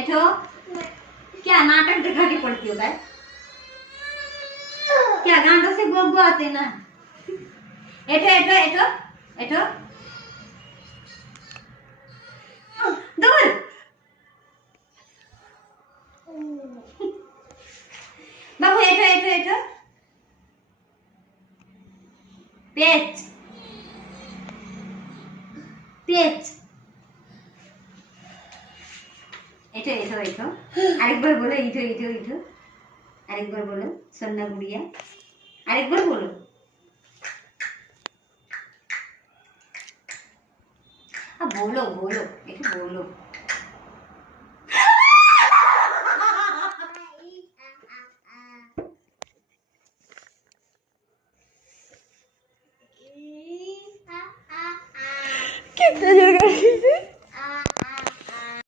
एठो क्या नाटक दिखा के पढ़ती हो गाय क्या गांडों से गोगो आते ना एठो एठो एठो एठो दूर बाबू एठो एठो एठो पेच पेच एठो एठो एठो আরেকবার বলো এঠো এঠো এঠো আরেকবার বলো সোনা গুড়িয়া আরেকবার বলো बोलो बोलो एक बोलो कितना जगह